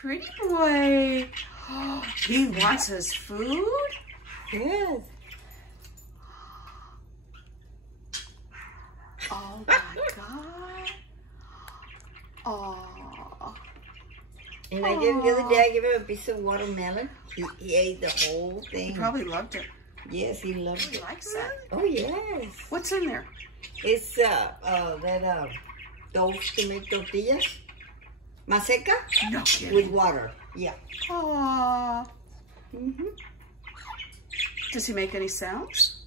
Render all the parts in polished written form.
Pretty boy. Oh, he wants his food? Yes. Oh my God. Oh. And I gave him the other day, I gave him a piece of watermelon. He ate the whole thing. He probably loved it. Yes, he loved it. He likes that. Oh, yes. What's in there? It's those to make tortillas. Maseca? No kidding. With water. Yeah. Aww. Mm-hmm. Does he make any sounds?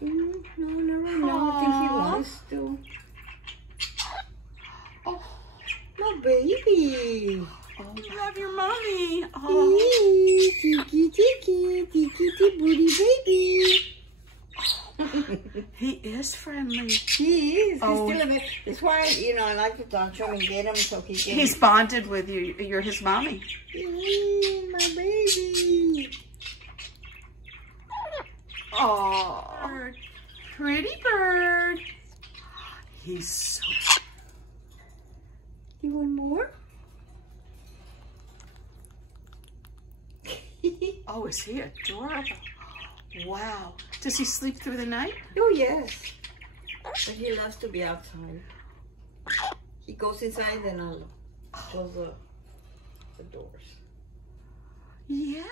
No, I think he wants to. Oh, My baby. oh, you love your mommy. Oh. Tiki, booty baby. He is friendly. He is. Oh. He's still a bit. That's why, I like to touch him and get him so he can. He's bonded with you. You're his mommy. My baby. Oh, pretty bird. He's so. You want more? Oh, is he adorable? Wow. Does he sleep through the night? Oh, yes. But he loves to be outside. He goes inside and I'll close the doors. Yeah.